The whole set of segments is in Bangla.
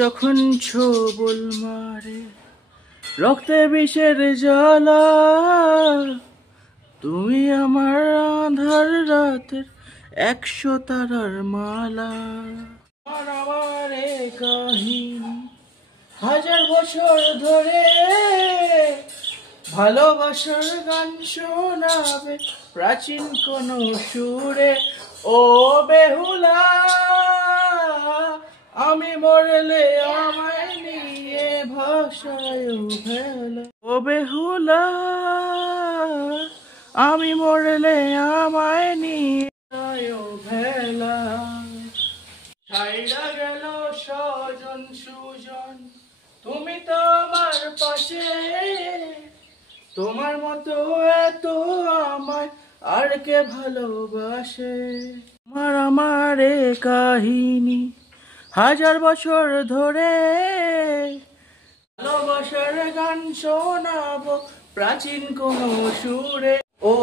যখন ছোবল মারে রক্তে বিষের জ্বালা, তুমি আমার আঁধার রাতের 100 তারার মালা। আমার কাহিনী 1000 বছর ধরে, ভালোবাসার গান শোনাবে প্রাচীন কোন সুরে। ও বেহুলা, আমি মরলে আমায় নিয়ে ভাষায় ভেলা। ও বেহুলা, আমি মরলে আমায় নিয়ে ভেলা। ছাইড়া গেল স্বজন সুজন, তুমি তো আমার পাশে, তোমার মতো এত আমায় আর কে ভালোবাসে। আমার কাহিনী 1000 বছর ধরে, ভালোবাসার গান শোনাবো প্রাচীন কোন সুরে। ও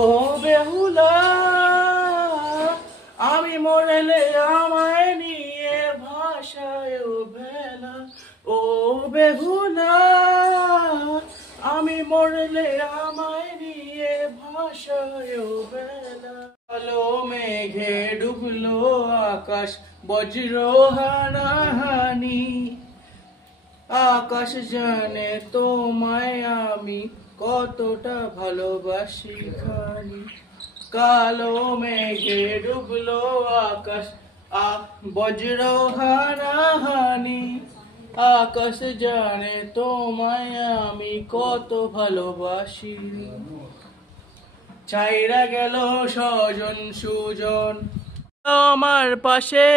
বেহুলা, আমি মরলে আমায় নিয়ে ভাষায় ভেলা। ও বেহুলা, আমি মরলে আমায় নিয়ে ভাষায় ভেলা। কালো মেঘে ডুবলো আকাশ, বজ্র হানাহানি, আকাশ জানে তোমায় আমি কতটা ভালোবাসি খানি। কালো মেঘে ডুবলো আকাশ, বজ্র হানাহানি, আকাশ জানে তোমায় আমি কত ভালোবাসি। ছাইড়া গেল স্বজন সুজন, আমার পাশে,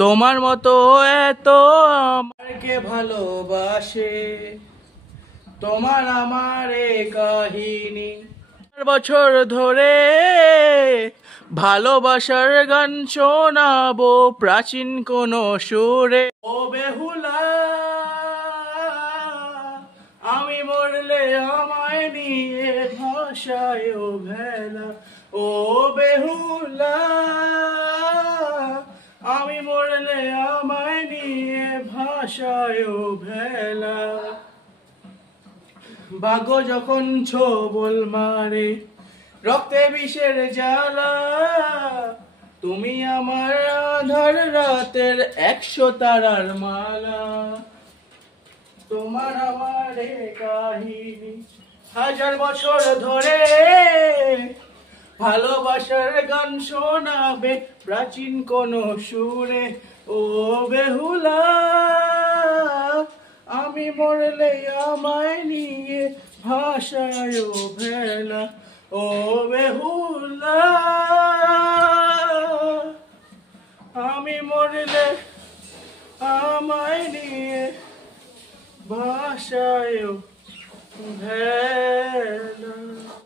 তোমার মতো এত আমার কে ভালোবাসে। তোমার আমার কাহিনী 1000 বছর ধরে, ভালোবাসার গান শোনাবো প্রাচীন কোন সুরে। ও বেহুলা, আমি মরলে আমায় নিয়ে ভাষায় ভেলা। ও বেহুলা, আমি মরলে আমায় নিয়ে ভাষায় ভেলা। ভাগ্য যখন ছোবল মারে রক্তে বিষের জ্বালা, তুমি আমার আঁধার রাতের 100 তারার মালা। তোমার আমার কাহিনী 1000 বছর ধরে, ভালোবাসার গান শোনাবে প্রাচীন কোন সুরে। ও বেহুলা, আমি মরলে আমায় নিয়ে ভাষায় ভেলা। ও বেহুলা, আমি মরলে আমায় নিয়ে ভাষায় ভেলা।